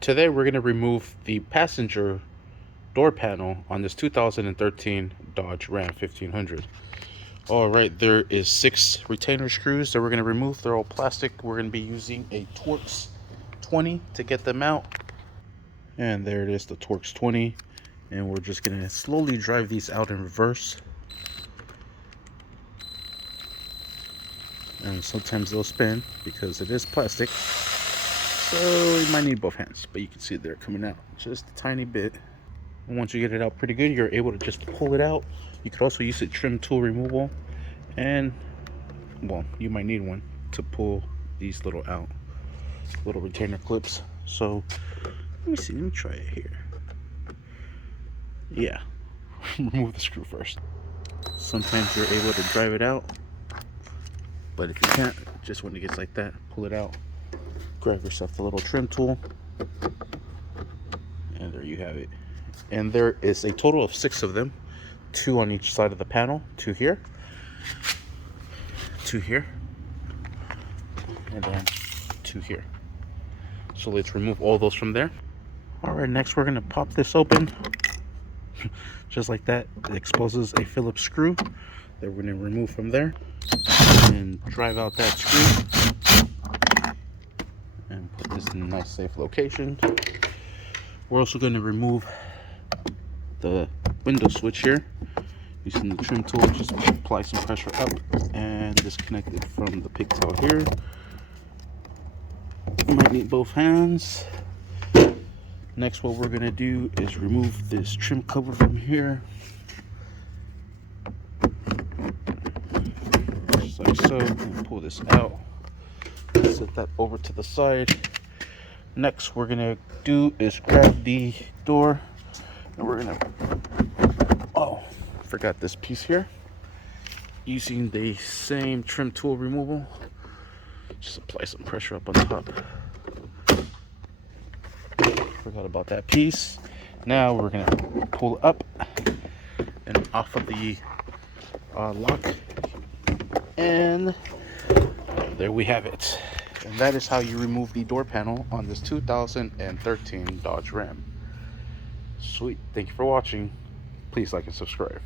Today we're going to remove the passenger door panel on this 2013 Dodge Ram 1500. Alright, there is 6 retainer screws that we're going to remove. They're all plastic. We're going to be using a Torx 20 to get them out. And there it is, the Torx 20. And we're just going to slowly drive these out in reverse. And sometimes they'll spin because it is plastic. So you might need both hands, but you can see they're coming out just a tiny bit. And once you get it out pretty good, you're able to just pull it out. You could also use a trim tool removal, and well, you might need one to pull these little retainer clips. So let me see, let me try it here. Yeah, remove the screw first. Sometimes you're able to drive it out, but if you can't, just when it gets like that, pull it out. Grab yourself the little trim tool, and there you have it. And there is a total of 6 of them, 2 on each side of the panel, 2 here, 2 here, and then 2 here. So let's remove all those from there. Alright, next we're going to pop this open. Just like that, it exposes a Phillips screw that we're going to remove from there. And drive out that screw. And put this in a nice safe location. We're also going to remove the window switch here using the trim tool. Just apply some pressure up and disconnect it from the pigtail here. You might need both hands. Next, what we're going to do is remove this trim cover from here, just like so. And pull this out, set that over to the side. Next, we're going to do is grab the door, and we're going to, forgot this piece here. Using the same trim tool removal, just apply some pressure up on top. Forgot about that piece. Now we're going to pull up and off of the lock, and there we have it. And that is how you remove the door panel on this 2013 Dodge Ram. Sweet. Thank you for watching. Please like and subscribe.